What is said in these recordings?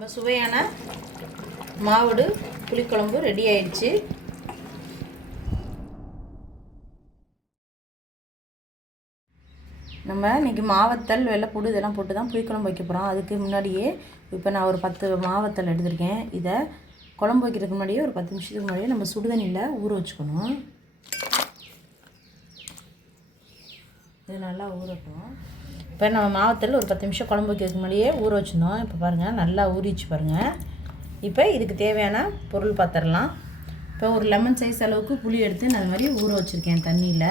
நம்ம சுவையான மாவடு புளிக்குழம்பு ரெடி ஆயிடுச்சு. நம்ம இன்றைக்கி மாவத்தல் வெள்ளைப்பூடு இதெல்லாம் போட்டு தான் புளிக்குழம்பு வைக்க போகிறோம். அதுக்கு முன்னாடியே இப்போ நான் ஒரு 10 மாவத்தல் எடுத்திருக்கேன். இதை குழம்பு வைக்கிறதுக்கு முன்னாடியே ஒரு 10 நிமிஷத்துக்கு முன்னாடியே நம்ம சுடுதண்ணியில் ஊற வச்சுக்கணும். இது நல்லா ஊறட்டும். இப்போ நம்ம மாவத்தல் ஒரு 10 நிமிஷம் குழம்பு வைக்கிறதுக்கு முன்னாடியே ஊற வச்சுருந்தோம். இப்போ பாருங்கள் நல்லா ஊறிச்சு பாருங்கள். இப்போ இதுக்கு தேவையான பொருள் பார்த்துடலாம். இப்போ ஒரு லெமன் சைஸ் அளவுக்கு புளி எடுத்து நான் அது மாதிரி ஊற வச்சுருக்கேன் தண்ணியில்.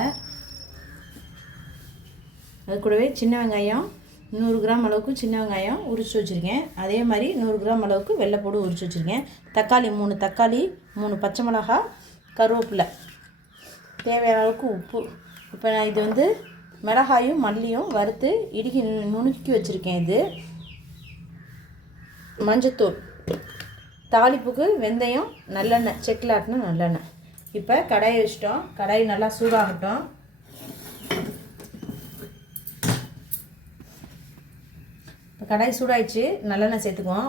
அது கூடவே சின்ன வெங்காயம் 100 கிராம் அளவுக்கு சின்ன வெங்காயம் உரித்து வச்சுருக்கேன். அதே மாதிரி 100 கிராம் அளவுக்கு வெள்ளைப்பூடு உரித்து வச்சுருக்கேன். தக்காளி 3 தக்காளி, 3 பச்சை மிளகாய், கருவேப்பிலை, தேவையான அளவுக்கு உப்பு. இப்போ நான் இது வந்து மிளகாயும் மல்லியும் வறுத்து இடுக்கி நுணுக்கி வச்சுருக்கேன். இது மஞ்சத்தூள், தாளிப்புக்கு வெந்தயம், நல்லெண்ணெய், செக்கில் ஆட்டின நல்லெண்ணெய். இப்போ கடாயை வச்சிட்டோம். கடாய் நல்லா சூடாகட்டும். இப்போ கடாய் சூடாயிடுச்சு. நல்லெண்ணெய் சேர்த்துக்குவோம்.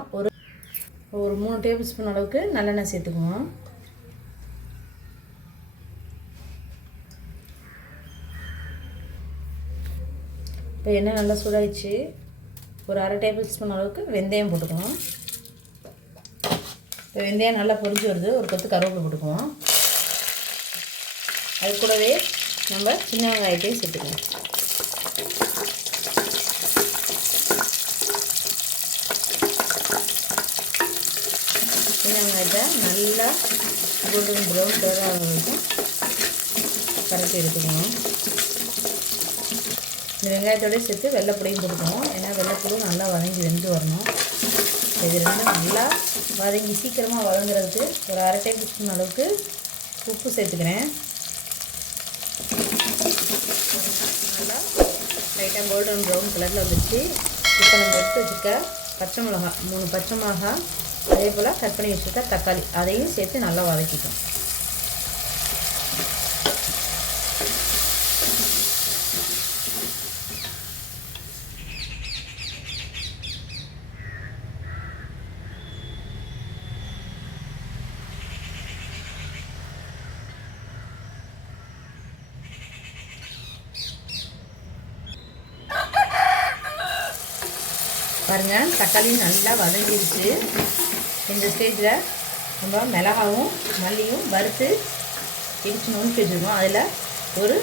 ஒரு 3 டேபிள் ஸ்பூன் அளவுக்கு நல்லெண்ணெய் சேர்த்துக்குவோம். இப்போ எண்ணெய் நல்லா சூடாயிடுச்சு. ஒரு 1/2 டேபிள் ஸ்பூன் அளவுக்கு வெந்தயம் போட்டுக்குவோம். இப்போ வெந்தயம் நல்லா பொரிஞ்சு வருது. ஒரு கொத்து கருவேப்பிலை போட்டுக்குவோம். அது கூடவே நம்ம சின்ன வெங்காயத்தையும் சேர்த்துக்குவோம். சின்ன வெங்காயத்தை நல்லா கோல்டன் ப்ரௌன் கலராக வரைக்கும் கரைச்சி எடுத்துக்கணும். இந்த வெங்காயத்தோடய சேர்த்து வெள்ளைப்பூடையும் போட்டுக்கணும். ஏன்னா வெள்ளைப்பூடும் நல்லா வதங்கி வெந்து வரணும். இது ரெண்டும் நல்லா வதங்கி சீக்கிரமாக வதங்குறதுக்கு ஒரு 1/2 டேபிள் ஸ்பூன் அளவுக்கு உப்பு சேர்த்துக்கிறேன். நல்லா லைட்டாக கோல்டன் ப்ரௌன் கலரில் வந்துடுச்சு. இப்போ நம்ம எடுத்து வச்சுருக்க பச்சை மிளகாய் 3 பச்சை மிளகாய், அதே போல் கட் பண்ணி வச்சுருக்க தக்காளி, அதையும் சேர்த்து நல்லா வதக்கிட்டோம். பாருங்கள் தக்காளி நல்லா வதங்கிடுச்சு. இந்த ஸ்டேஜில் நம்ம மிளகாவும் மல்லியும் வறுத்து இடித்து நுணுக்கி வச்சுருக்கோம். அதில் ஒரு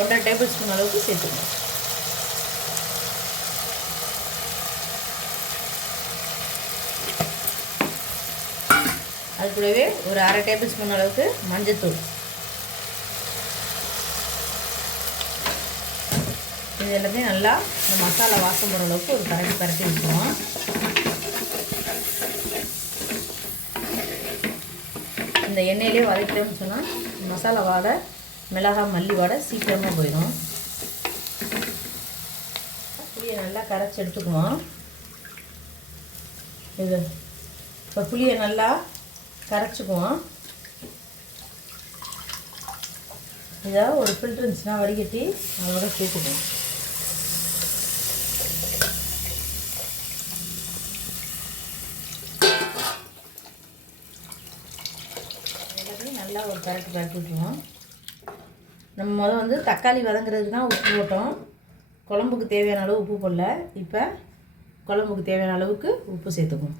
1.5 டேபிள் ஸ்பூன் அளவுக்கு சேர்த்துக்கணும். அது கூடவே ஒரு 1/2 டேபிள் ஸ்பூன் அளவுக்கு மஞ்சத்தூள். இது எல்லாத்தையும் நல்லா இந்த மசாலா வாசம் போகிற அளவுக்கு ஒரு பரட்டி வச்சுக்குவோம். இந்த எண்ணெயிலே வதக்கிட்டோம்னு சொன்னால் மசாலா வாடை, மிளகாய் மல்லி வாடை சீக்கிரமாக போயிடும். புளியை நல்லா கரைச்சி எடுத்துக்குவோம். இது இப்போ புளியை நல்லா கரைச்சிக்குவோம். இதை ஒரு ஃபில்ட்ரு இருந்துச்சுன்னா வடிகட்டி அதோட சேர்த்துக்குவோம். நல்லா ஒரு பரட்டி விட்டுருவோம். நம்ம வந்து தக்காளி வதங்குறதுக்கு தான் உப்பு போட்டோம். குழம்புக்கு தேவையான அளவு உப்பு போடல. இப்போ குழம்புக்கு தேவையான அளவுக்கு உப்பு சேர்த்துக்குவோம்.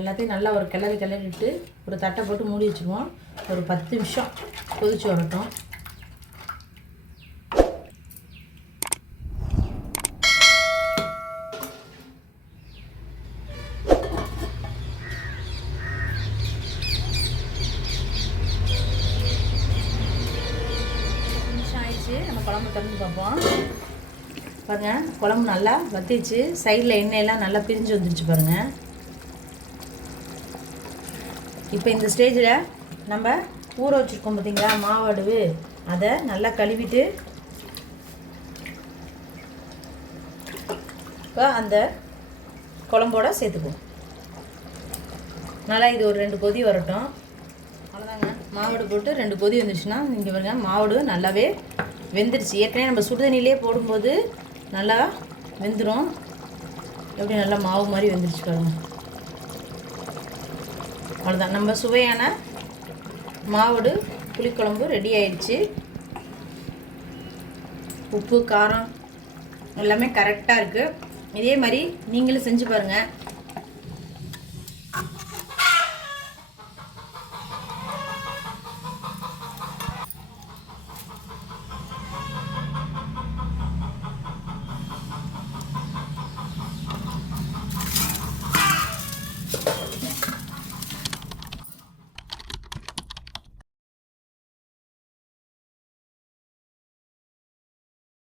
எல்லாத்தையும் நல்லா ஒரு கிளறி விட்டு ஒரு தட்டை போட்டு மூடி வச்சுருவோம். ஒரு 10 நிமிஷம் கொதிச்சு வரட்டும். நம்ம குழம்பு திறந்து பார்ப்போம். பாருங்கள் குழம்பு நல்லா வத்திச்சு. சைடில் எண்ணெயெல்லாம் நல்லா பிரிஞ்சு வந்துருச்சு பாருங்கள். இப்போ இந்த ஸ்டேஜில் நம்ம ஊற வச்சுருக்கோம் பார்த்திங்களா மாவடு, அதை நல்லா கழுவிட்டு இப்போ அந்த குழம்போட சேர்த்துக்குவோம். நல்லா இது ஒரு 2 கொதி வரட்டும். அவ்வளோதாங்க. மாவடு போட்டு 2 கொதி வந்துச்சுன்னா இங்கே பாருங்க மாவடு நல்லாவே வெந்துருச்சு. ஏற்கனவே நம்ம சுடுதண்ணிலே போடும்போது நல்லா வெந்துடும். எப்படி நல்லா மாவு மாதிரி வெந்துருச்சு பாருங்க. அவ்வளோதான், நம்ம சுவையான மாவடு புளிக்குழம்பு ரெடி ஆயிடுச்சு. உப்பு காரம் எல்லாமே கரெக்டாக இருக்குது. இதே மாதிரி நீங்களும் செஞ்சு பாருங்கள்.